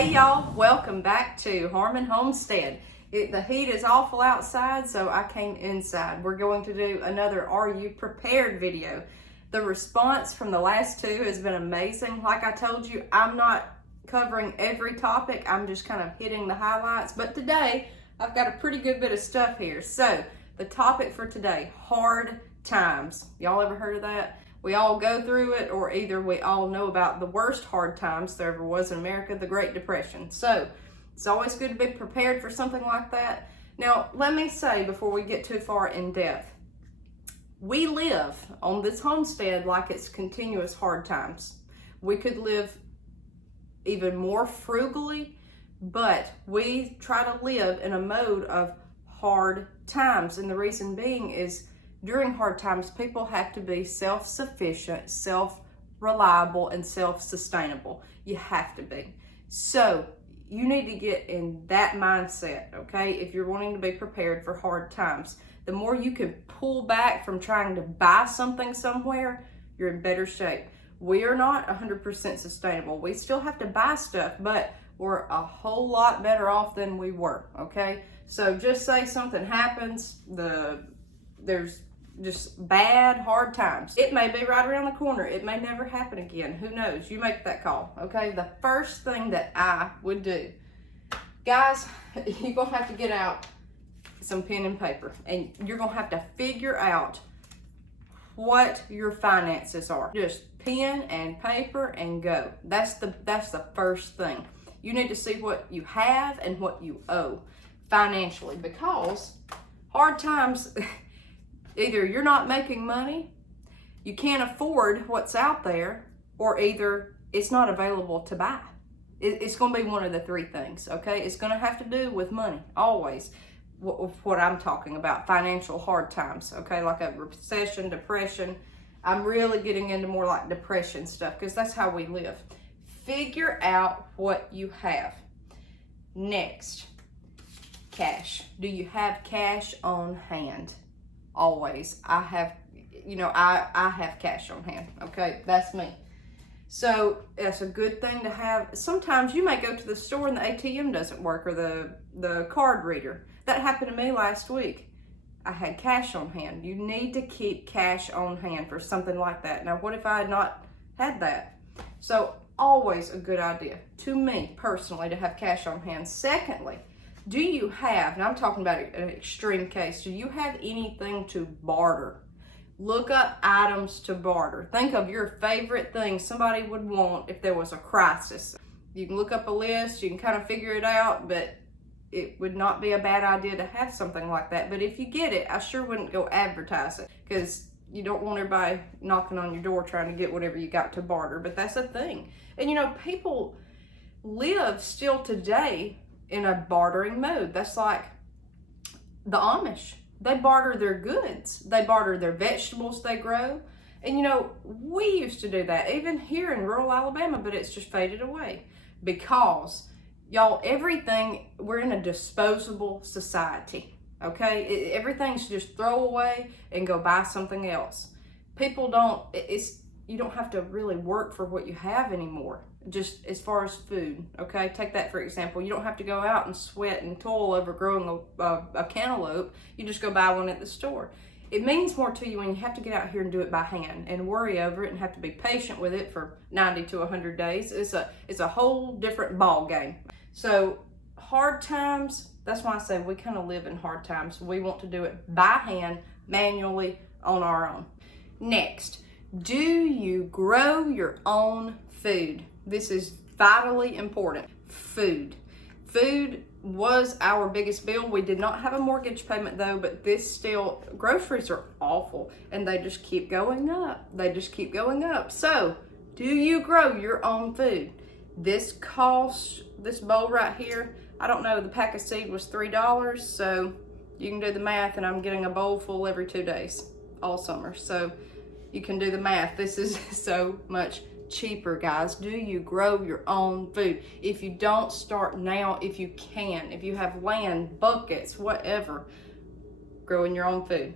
Hey y'all, welcome back to Harmon Homestead. The heat is awful outside, so I came inside. We're going to do another Are You Prepared video. The response from the last two has been amazing. Like I told you, I'm not covering every topic. I'm just kind of hitting the highlights. But today, I've got a pretty good bit of stuff here. So, the topic for today, hard times. Y'all ever heard of that? We all go through it, or either we all know about the worst hard times there ever was in America, the Great Depression. So it's always good to be prepared for something like that. Now, let me say before we get too far in depth, we live on this homestead like it's continuous hard times. We could live even more frugally, but we try to live in a mode of hard times. And the reason being is during hard times, people have to be self-sufficient, self-reliable, and self-sustainable. You have to be. So you need to get in that mindset, okay? If you're wanting to be prepared for hard times, the more you can pull back from trying to buy something somewhere, you're in better shape. We are not 100% sustainable. We still have to buy stuff, but we're a whole lot better off than we were, okay? So just say something happens, there's just bad, hard times. It may be right around the corner. It may never happen again. Who knows? You make that call, okay? The first thing that I would do, guys, you're gonna have to get out some pen and paper, and you're gonna have to figure out what your finances are. Just pen and paper and go. That's the first thing. You need to see what you have and what you owe financially, because hard times, either you're not making money, you can't afford what's out there, or either it's not available to buy. It's going to be one of the three things, okay? It's going to have to do with money, always. What I'm talking about, financial hard times, okay? Like a recession, depression. I'm really getting into more like depression stuff because that's how we live. Figure out what you have. Next, cash. Do you have cash on hand? Always. I have cash on hand, okay? That's me. So that's a good thing to have. Sometimes you may go to the store and the ATM doesn't work, or the card reader. That happened to me last week. I had cash on hand. You need to keep cash on hand for something like that. Now, what if I had not had that? So always a good idea, to me personally, to have cash on hand. Secondly, do you have, and I'm talking about an extreme case, do you have anything to barter? Look up items to barter. Think of your favorite thing somebody would want if there was a crisis. You can look up a list, you can kind of figure it out, but it would not be a bad idea to have something like that. But if you get it, I sure wouldn't go advertise it, because you don't want everybody knocking on your door trying to get whatever you got to barter. But that's a thing. And people live still today in a bartering mode. That's like the Amish. They barter their goods. They barter their vegetables they grow. And we used to do that even here in rural Alabama, but it's just faded away because, y'all, we're in a disposable society, okay? Everything's just throw away and go buy something else. You don't have to really work for what you have anymore. Just as far as food, okay? Take that for example. You don't have to go out and sweat and toil over growing a cantaloupe. You just go buy one at the store. It means more to you when you have to get out here and do it by hand and worry over it and have to be patient with it for 90 to 100 days. It's a whole different ball game. So hard times, that's why I say we kind of live in hard times. We want to do it by hand, manually, on our own. Next, do you grow your own food? This is vitally important. Food was our biggest bill. We did not have a mortgage payment though, but groceries are awful and they just keep going up. So, do you grow your own food? This bowl right here, I don't know, the pack of seed was $3, so you can do the math, and I'm getting a bowl full every 2 days, all summer. So you can do the math. This is so much cheaper, guys. Do you grow your own food? If you don't, start now if you can. If you have land, buckets, whatever, growing your own food.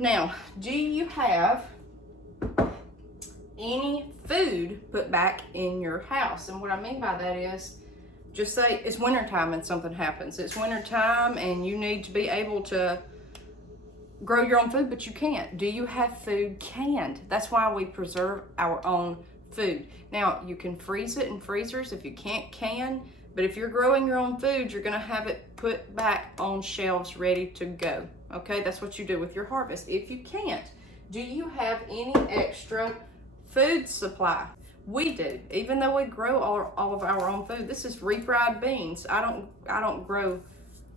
Now, do you have any food put back in your house. And what I mean by that is, just say it's wintertime and something happens. It's wintertime and you need to be able to grow your own food, but you can't. Do you have food canned? That's why we preserve our own food. Now, you can freeze it in freezers if you can't can, but if you're growing your own food, you're gonna have it put back on shelves ready to go. Okay, that's what you do with your harvest. If you can't, do you have any extra food supply? We do, even though we grow all of our own food. This is refried beans. I don't grow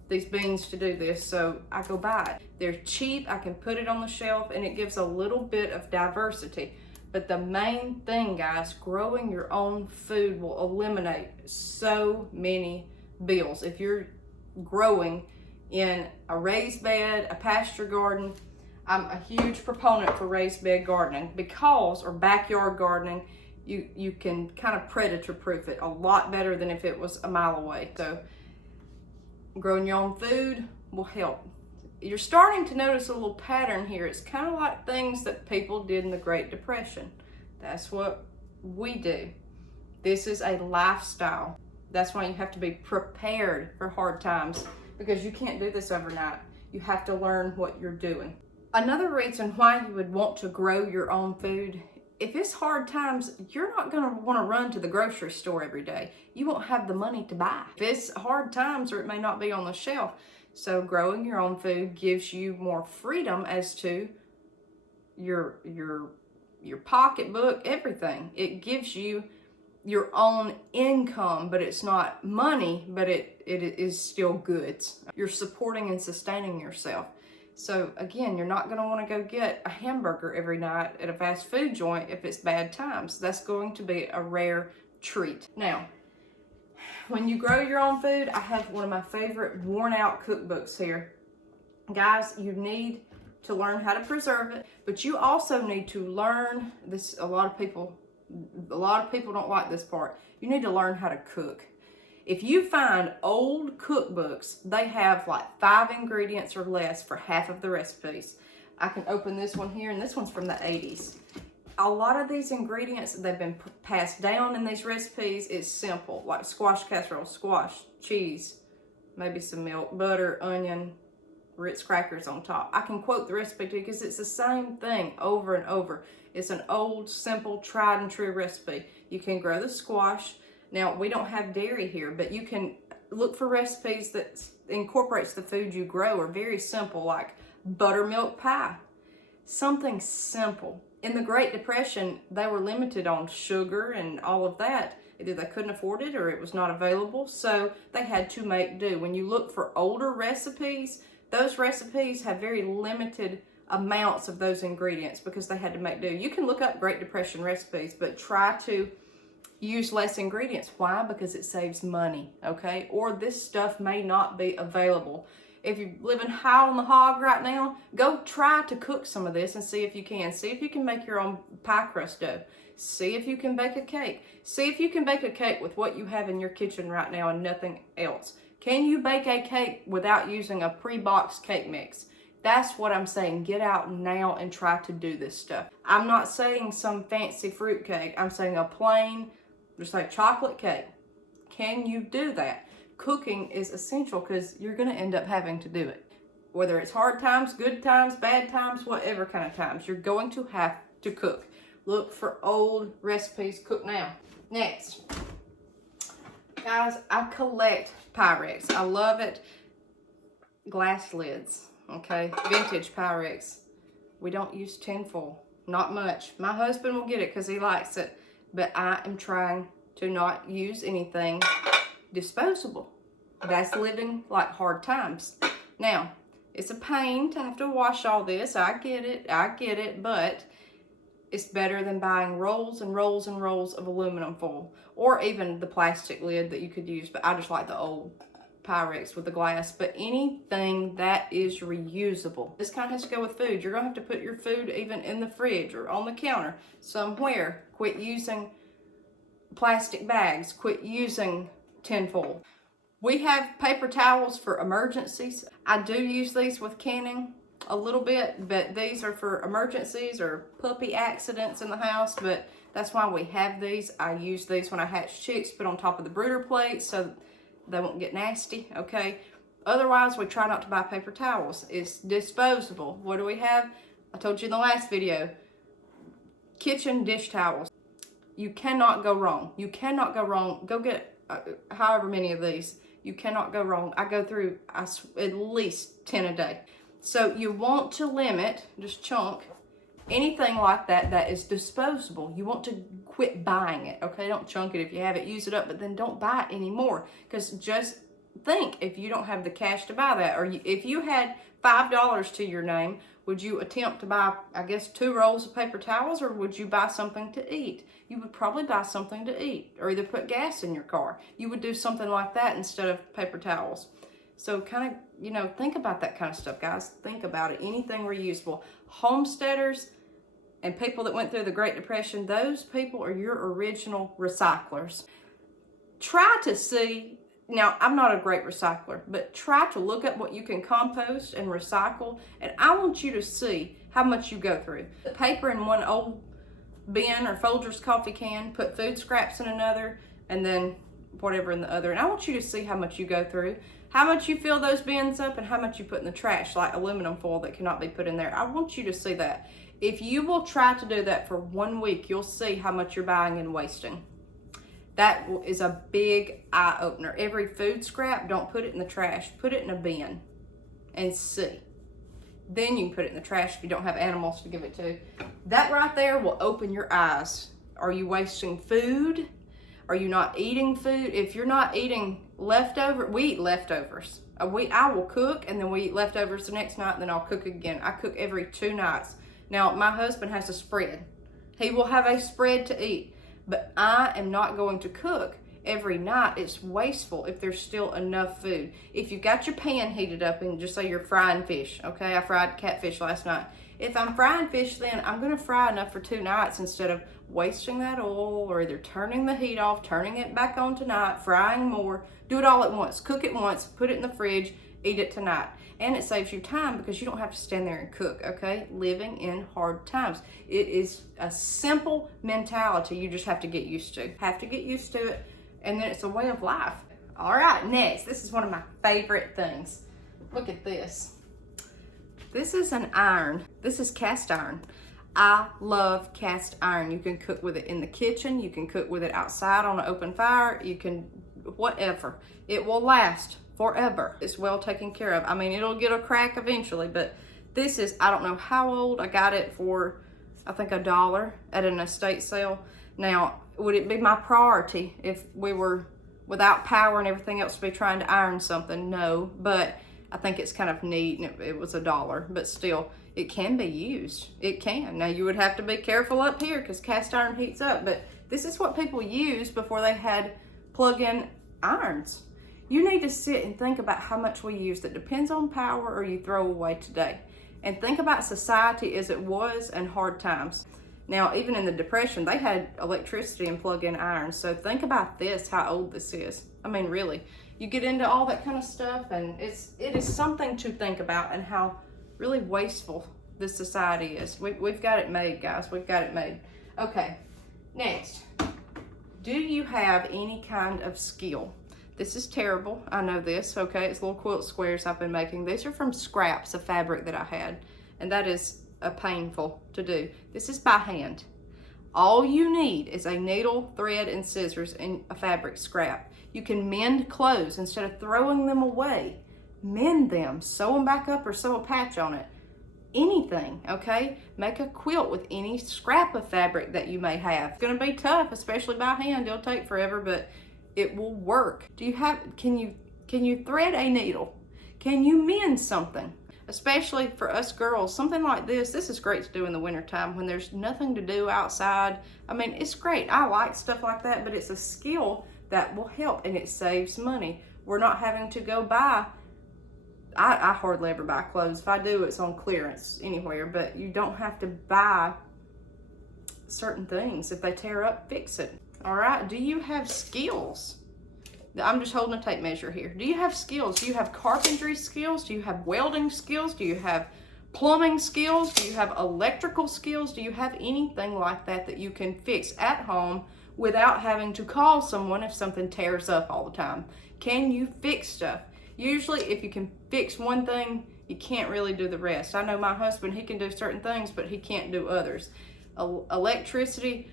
these beans to do this, so I go buy it. They're cheap, I can put it on the shelf, and it gives a little bit of diversity. But the main thing, guys, growing your own food will eliminate so many bills. If you're growing in a raised bed, a pasture garden, I'm a huge proponent for raised bed gardening because, or backyard gardening, you can kind of predator proof it a lot better than if it was a mile away. So growing your own food will help. You're starting to notice a little pattern here. It's kind of like things that people did in the Great Depression. That's what we do. This is a lifestyle. That's why you have to be prepared for hard times, because you can't do this overnight. You have to learn what you're doing. Another reason why you would want to grow your own food, if it's hard times, you're not going to want to run to the grocery store every day. You won't have the money to buy. If it's hard times, or it may not be on the shelf. So growing your own food gives you more freedom as to your pocketbook, everything. It gives you your own income, but it's not money, but it is still goods. You're supporting and sustaining yourself. So again, you're not going to want to go get a hamburger every night at a fast food joint if it's bad times. That's going to be a rare treat. Now, when you grow your own food, I have one of my favorite worn out cookbooks here. Guys, you need to learn how to preserve it, but you also need to learn this. A lot of people don't like this part. You need to learn how to cook. If you find old cookbooks, they have like 5 ingredients or less for half of the recipes. I can open this one here, and this one's from the 80s. A lot of these ingredients, they've been passed down in these recipes. It's simple, like squash casserole, squash, cheese, maybe some milk, butter, onion, Ritz crackers on top. I can quote the recipe to you because it's the same thing over and over. It's an old, simple, tried and true recipe. You can grow the squash. Now, we don't have dairy here, but you can look for recipes that incorporates the food you grow, or very simple, like buttermilk pie. Something simple. In the Great Depression, they were limited on sugar and all of that. Either they couldn't afford it or it was not available, so they had to make do. When you look for older recipes, those recipes have very limited amounts of those ingredients because they had to make do. You can look up Great Depression recipes, but try to use less ingredients. Why? Because it saves money, okay? Or this stuff may not be available. If you're living high on the hog right now, go try to cook some of this and see if you can. See if you can make your own pie crust dough. See if you can bake a cake. See if you can bake a cake with what you have in your kitchen right now and nothing else. Can you bake a cake without using a pre-boxed cake mix? That's what I'm saying. Get out now and try to do this stuff. I'm not saying some fancy fruit cake. I'm saying a plain, just like chocolate cake. Can you do that? Cooking is essential because you're going to end up having to do it. Whether it's hard times, good times, bad times, whatever kind of times, you're going to have to cook. Look for old recipes, cook now. Next, guys, I collect Pyrex. I love it. Glass lids, okay? Vintage Pyrex. We don't use tinfoil, not much. My husband will get it because he likes it, but I am trying to not use anything disposable. That's living like hard times. Now, it's a pain to have to wash all this. I get it, but it's better than buying rolls and rolls and rolls of aluminum foil, or even the plastic lid that you could use, but I just like the old Pyrex with the glass. But anything that is reusable. This kind of has to go with food. You're gonna have to put your food even in the fridge or on the counter somewhere. Quit using plastic bags. Quit using tinfoil. We have paper towels for emergencies. I do use these with canning. a little bit, but these are for emergencies or puppy accidents in the house, but that's why we have these. I use these when I hatch chicks, put on top of the brooder plate so they won't get nasty, okay? Otherwise, we try not to buy paper towels. It's disposable. What do we have? I told you in the last video, kitchen dish towels. You cannot go wrong. You cannot go wrong. Go get however many of these. You cannot go wrong. I go through at least 10 a day. So you want to limit, just chunk, anything like that that is disposable. You want to quit buying it, okay? Don't chunk it if you have it, use it up, but then don't buy it anymore. Because just think, if you don't have the cash to buy that, or if you had $5 to your name, would you attempt to buy, I guess, 2 rolls of paper towels, or would you buy something to eat? You would probably buy something to eat, or either put gas in your car. You would do something like that instead of paper towels. So kind of, you know, think about that kind of stuff, guys. Think about it. Anything reusable. Homesteaders and people that went through the Great Depression, those people are your original recyclers. Try to see, now I'm not a great recycler, but try to look at what you can compost and recycle, and I want you to see how much you go through. The paper in one old bin or Folgers coffee can, put food scraps in another, and then whatever in the other. And I want you to see how much you go through, how much you fill those bins up, and how much you put in the trash, like aluminum foil that cannot be put in there. I want you to see that. If you will try to do that for 1 week, you'll see how much you're buying and wasting. That is a big eye opener. Every food scrap, don't put it in the trash. Put it in a bin and see. Then you can put it in the trash if you don't have animals to give it to. That right there will open your eyes. Are you wasting food? Are you not eating food? If you're not eating leftover, we eat leftovers. I will cook, and then we eat leftovers the next night, and then I'll cook again. I cook every 2 nights. Now, my husband has a spread. He will have a spread to eat, but I am not going to cook every night. It's wasteful if there's still enough food. If you got your pan heated up and just say you're frying fish, okay? I fried catfish last night. If I'm frying fish, then I'm gonna fry enough for 2 nights instead of wasting that oil, or either turning the heat off, turning it back on tonight, frying more. Do it all at once. Cook it once, put it in the fridge, eat it tonight. And it saves you time because you don't have to stand there and cook, okay? Living in hard times. It is a simple mentality you just have to get used to. Have to get used to it, and then it's a way of life. All right, next, this is one of my favorite things. Look at this. This is an iron. This is cast iron. I love cast iron. You can cook with it in the kitchen. You can cook with it outside on an open fire. You can, whatever. It will last forever. It's well taken care of. I mean, it'll get a crack eventually, but this is, I don't know how old. I got it for, I think, $1 at an estate sale. Now, would it be my priority if we were without power and everything else to be trying to iron something? No, but I think it's kind of neat, and it was $1, but still, it can be used. It can. Now, you would have to be careful up here because cast iron heats up, but this is what people used before they had plug-in irons. You need to sit and think about how much we use that depends on power or you throw away today. And think about society as it was and hard times. Now, even in the Depression, they had electricity and plug-in irons, so think about this, how old this is. I mean, really. You get into all that kind of stuff, and it is something to think about, and how really wasteful this society is. We've got it made, guys. We've got it made. Okay, next. Do you have any kind of skill? This is terrible. I know this, okay? It's little quilt squares I've been making. These are from scraps of fabric that I had, and that is painful to do. This is by hand. All you need is a needle, thread, and scissors, and a fabric scrap. You can mend clothes instead of throwing them away. Mend them, sew them back up, or sew a patch on it. Anything, okay? Make a quilt with any scrap of fabric that you may have. It's gonna be tough, especially by hand. It'll take forever, but it will work. Can you thread a needle? Can you mend something? Especially for us girls, something like this is great to do in the wintertime when there's nothing to do outside. I mean, it's great. I like stuff like that, but it's a skill that will help, and it saves money. We're not having to go buy, I hardly ever buy clothes. If I do, it's on clearance anywhere, but you don't have to buy certain things. If they tear up, fix it. All right, do you have skills? I'm just holding a tape measure here. Do you have skills? Do you have carpentry skills? Do you have welding skills? Do you have plumbing skills? Do you have electrical skills? Do you have anything like that that you can fix at home without having to call someone if something tears up all the time? Can you fix stuff? Usually if you can fix one thing, you can't really do the rest. I know my husband, he can do certain things, but he can't do others. Electricity,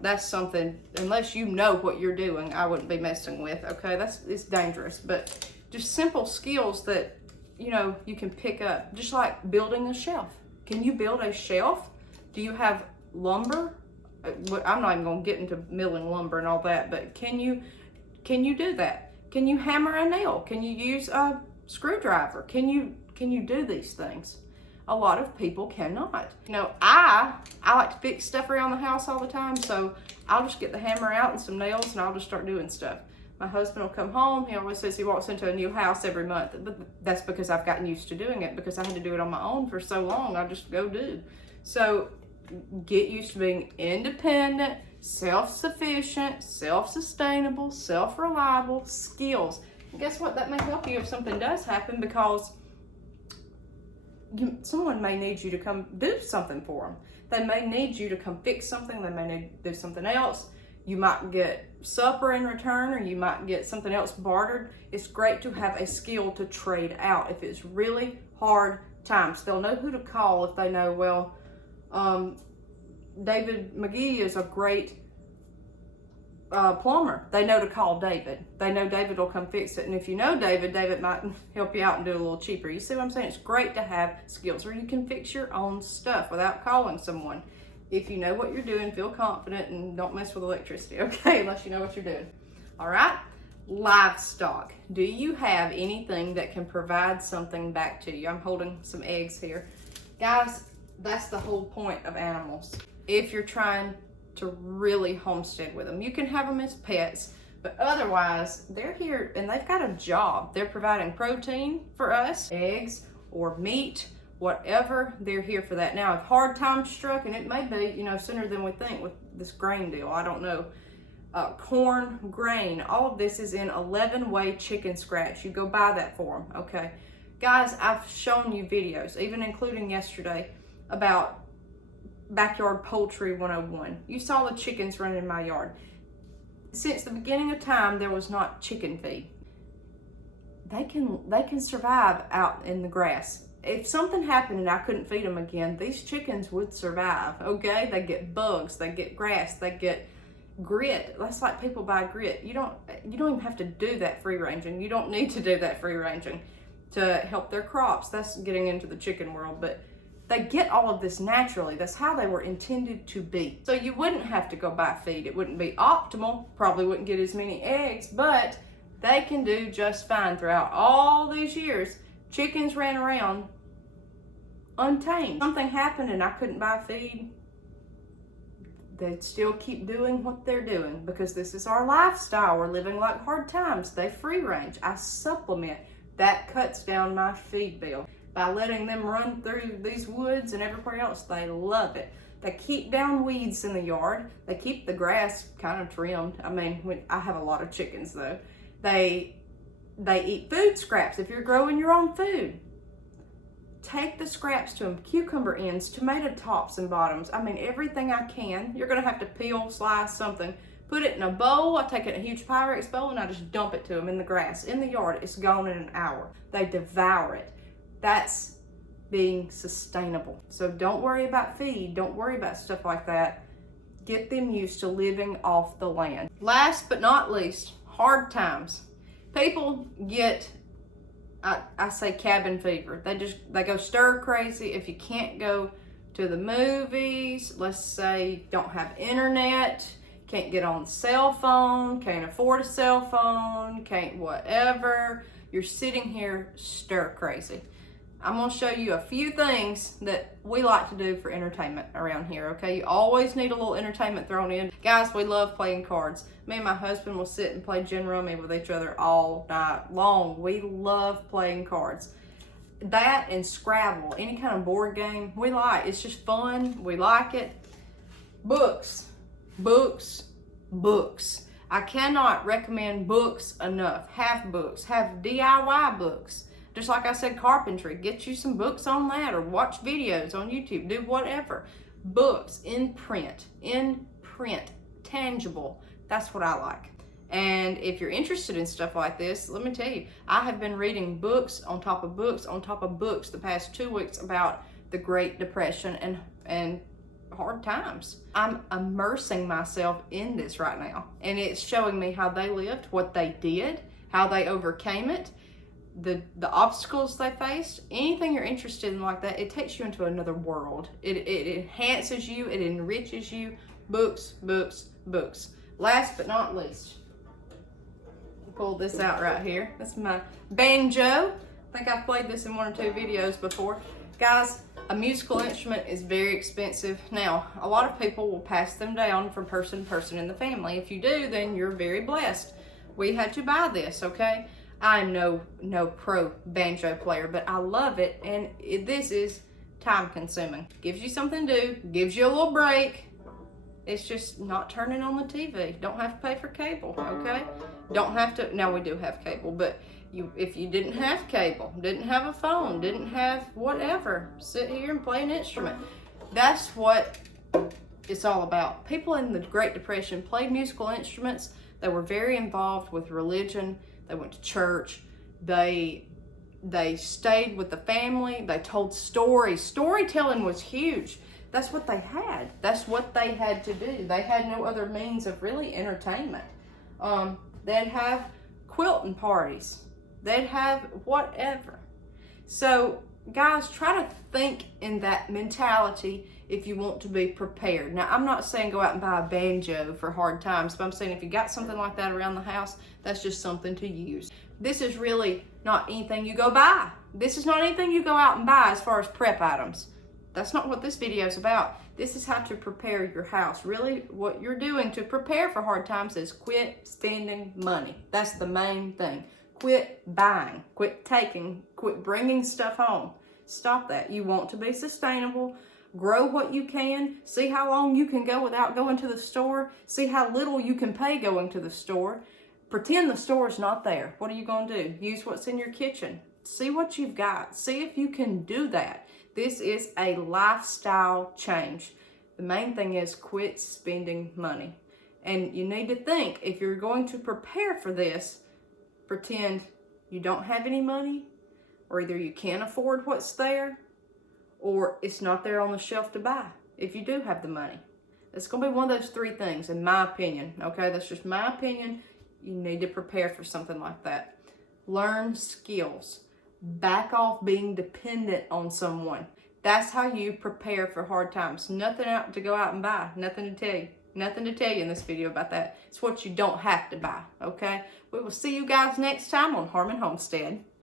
that's something, unless you know what you're doing, I wouldn't be messing with, okay? It's dangerous, but just simple skills that, you know, you can pick up, just like building a shelf. Can you build a shelf? Do you have lumber? I'm not even gonna get into milling lumber and all that, but can you do that? Can you hammer a nail? Can you use a screwdriver? Can you do these things? A lot of people cannot. You know, I like to fix stuff around the house all the time, so I'll just get the hammer out and some nails and I'll just start doing stuff. My husband will come home, he always says he walks into a new house every month, but that's because I've gotten used to doing it, because I had to do it on my own for so long, I just go do. So get used to being independent, self-sufficient, self-sustainable, self-reliable skills. And guess what? That may help you if something does happen, because someone may need you to come do something for them. They may need you to come fix something. They may need to do something else. You might get supper in return, or you might get something else bartered. It's great to have a skill to trade out if it's really hard times. They'll know who to call if they know, well, David McGee is a great plumber. They know to call David. They know David will come fix it. And if you know David, David might help you out and do it a little cheaper. You see what I'm saying? It's great to have skills where you can fix your own stuff without calling someone. If you know what you're doing, feel confident and don't mess with electricity, okay? Unless you know what you're doing. All right? Livestock. Do you have anything that can provide something back to you? I'm holding some eggs here. Guys, that's the whole point of animals. If you're trying to really homestead with them, you can have them as pets, but otherwise they're here and they've got a job. They're providing protein for us, eggs or meat, whatever. They're here for that. Now, if hard times struck, and it may be, you know, sooner than we think with this grain deal, I don't know, corn, grain, all of this is in 11-way chicken scratch. You go buy that for them, okay? Guys, I've shown you videos, even including yesterday, about Backyard Poultry 101. You saw the chickens running in my yard. Since the beginning of time, there was not chicken feed. They can survive out in the grass. If something happened and I couldn't feed them again, these chickens would survive, okay? They get bugs, they get grass, they get grit. That's like people buy grit. You don't even have to do that free ranging. You don't need to do that free ranging to help their crops. That's getting into the chicken world, but they get all of this naturally. That's how they were intended to be. So you wouldn't have to go buy feed. It wouldn't be optimal, probably wouldn't get as many eggs, but they can do just fine throughout all these years. Chickens ran around untamed. Something happened and I couldn't buy feed, they'd still keep doing what they're doing, because this is our lifestyle. We're living like hard times. They free range. I supplement. That cuts down my feed bill. By letting them run through these woods and everywhere else, they love it. They keep down weeds in the yard. They keep the grass kind of trimmed. I mean, I have a lot of chickens though. They eat food scraps. If you're growing your own food, take the scraps to them. Cucumber ends, tomato tops and bottoms. I mean, everything I can. You're gonna have to peel, slice something, put it in a bowl. I take it in a huge Pyrex bowl and I just dump it to them in the grass, in the yard. It's gone in an hour. They devour it. That's being sustainable. So don't worry about feed. Don't worry about stuff like that. Get them used to living off the land. Last but not least, hard times. People get, I say cabin fever. They go stir crazy if you can't go to the movies. Let's say don't have internet, can't get on the cell phone, can't afford a cell phone, can't whatever. You're sitting here stir crazy. I'm gonna show you a few things that we like to do for entertainment around here, okay? You always need a little entertainment thrown in. Guys, we love playing cards. Me and my husband will sit and play gin rummy with each other all night long. We love playing cards. That and Scrabble, any kind of board game, we like. It's just fun, we like it. Books, books, books. I cannot recommend books enough. Have books, have DIY books. Just like I said, carpentry, get you some books on that, or watch videos on YouTube, do whatever. Books in print, tangible. That's what I like. And if you're interested in stuff like this, let me tell you, I have been reading books on top of books on top of books the past 2 weeks about the Great Depression and hard times. I'm immersing myself in this right now, and it's showing me how they lived, what they did, how they overcame it, the obstacles they faced. Anything you're interested in like that, it takes you into another world. It enhances you, it enriches you. Books, books, books. Last but not least, pull this out right here. That's my banjo. I think I've played this in 1 or 2 videos before. Guys, a musical instrument is very expensive. Now, a lot of people will pass them down from person to person in the family. If you do, then you're very blessed. We had to buy this, okay? I'm no pro banjo player, but I love it, and this is time consuming. Gives you something to do, gives you a little break. It's just not turning on the TV. Don't have to pay for cable, okay? Don't have to, now we do have cable, but if you didn't have cable, didn't have a phone, didn't have whatever, sit here and play an instrument. That's what it's all about. People in the Great Depression played musical instruments. They were very involved with religion. They went to church. They stayed with the family. They told stories. Storytelling was huge. That's what they had. That's what they had to do. They had no other means of really entertainment. They'd have quilting parties. They'd have whatever. So, guys, try to think in that mentality if you want to be prepared. Now, I'm not saying go out and buy a banjo for hard times, but I'm saying if you got something like that around the house, that's just something to use. This is really not anything you go buy. This is not anything you go out and buy as far as prep items. That's not what this video is about. This is how to prepare your house. Really, what you're doing to prepare for hard times is quit spending money. That's the main thing. Quit buying, quit taking, quit bringing stuff home. Stop that. You want to be sustainable. Grow what you can. See how long you can go without going to the store. See how little you can pay going to the store. Pretend the store is not there. What are you going to do? Use what's in your kitchen. See what you've got. See if you can do that. This is a lifestyle change. The main thing is quit spending money. And you need to think, if you're going to prepare for this, pretend you don't have any money, or either you can't afford what's there, or it's not there on the shelf to buy if you do have the money. It's going to be one of those 3 things, in my opinion. Okay, that's just my opinion. You need to prepare for something like that. Learn skills. Back off being dependent on someone. That's how you prepare for hard times. Nothing out to go out and buy. Nothing to tell you. Nothing to tell you in this video about that. It's what you don't have to buy, okay? We will see you guys next time on Harmon Homestead.